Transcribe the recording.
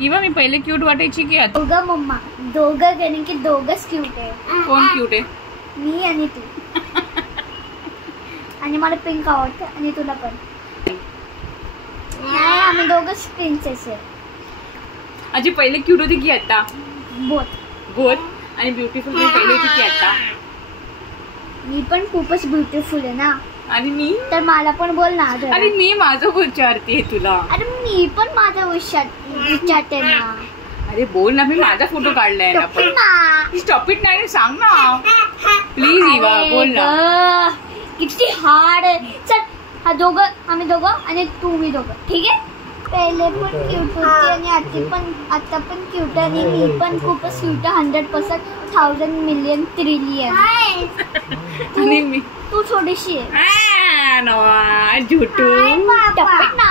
इवा मी पहिले क्यूट वाटायची की आता? दोघं मम्मा, दोघं कारण की दोघंच क्यूट आहे. कोण क्यूट आहे? मी आणि तू. आणि मला पिंक आवडतं आणि तुला पण. नाही आम्ही दोघंच प्रिन्सेस आहे. आजी पहिले क्यूट होती की आता? बोथ. आणि ब्युटिफुल मी पहिले होती की आता? मी पण खूपच ब्युटिफुल आहे ना. आणि मी? तर मला पण बोल ना. अरे मी माझं विचारते तुला. अरे मी पण माझा विचारते ना. अरे बोल ना, मी माझा फोटो काढलाय ना. पण स्टॉप इट नाही, सांग ना प्लीज इवा, बोल ना. किती हार्ड आहे. चल हा दोघं, आम्ही दोघं आणि तुम्ही दोघं, ठीक आहे? पहिले पण क्यूट होती आणि आता पण क्यूट आणि मी पण खूपच क्यूट आहे. 100%, 1000 मिलियन ट्रिलियन. आणि मी तू थोडीशी आहे. झुटू. टप्पट ना.